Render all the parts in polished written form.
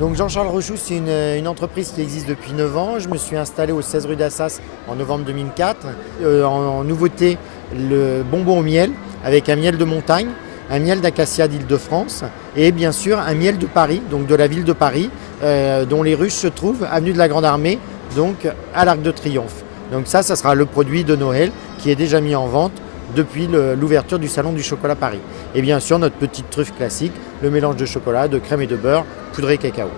Donc Jean-Charles Rochoux, c'est une entreprise qui existe depuis 9 ans. Je me suis installé au 16 rue d'Assas en novembre 2004. En nouveauté, le bonbon au miel, avec un miel de montagne, un miel d'acacia d'Île-de-France et bien sûr un miel de Paris, donc de la ville de Paris, dont les ruches se trouvent avenue de la Grande Armée, donc à l'Arc de Triomphe. Donc ça sera le produit de Noël qui est déjà mis en vente depuis l'ouverture du Salon du Chocolat Paris. Et bien sûr, notre petite truffe classique, le mélange de chocolat, de crème et de beurre, poudré cacao.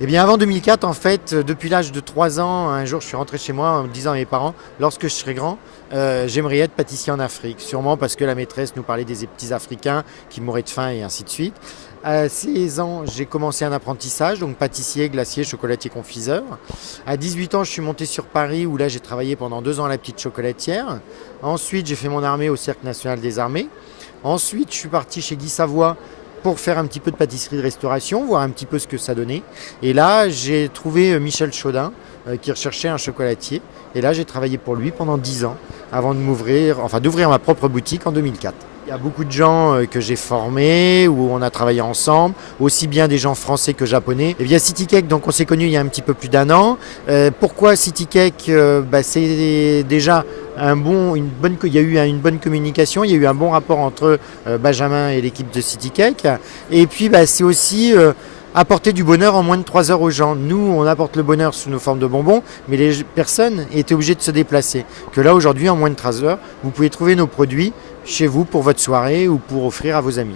Et bien avant 2004, en fait, depuis l'âge de 3 ans, un jour je suis rentré chez moi en disant à mes parents, lorsque je serai grand, j'aimerais être pâtissier en Afrique. Sûrement parce que la maîtresse nous parlait des petits Africains qui mouraient de faim et ainsi de suite. À 16 ans, j'ai commencé un apprentissage, donc pâtissier, glacier, chocolatier, confiseur. À 18 ans, je suis monté sur Paris où là j'ai travaillé pendant 2 ans à la petite chocolatière. Ensuite, j'ai fait mon armée au Cercle national des armées. Ensuite, je suis parti chez Guy Savoy pour faire un petit peu de pâtisserie de restauration, voir un petit peu ce que ça donnait. Et là, j'ai trouvé Michel Chaudin qui recherchait un chocolatier. Et là, j'ai travaillé pour lui pendant 10 ans avant de d'ouvrir ma propre boutique en 2004. Il y a beaucoup de gens que j'ai formés, où on a travaillé ensemble, aussi bien des gens français que japonais. Et via CityCake, donc on s'est connus il y a un petit peu plus d'1 an. Pourquoi CityCake C'est déjà il y a eu une bonne communication, il y a eu un bon rapport entre Benjamin et l'équipe de CityCake. Et puis c'est aussi apporter du bonheur en moins de 3 heures aux gens. Nous, on apporte le bonheur sous nos formes de bonbons, mais les personnes étaient obligées de se déplacer. Que là, aujourd'hui, en moins de 3 heures, vous pouvez trouver nos produits chez vous pour votre soirée ou pour offrir à vos amis.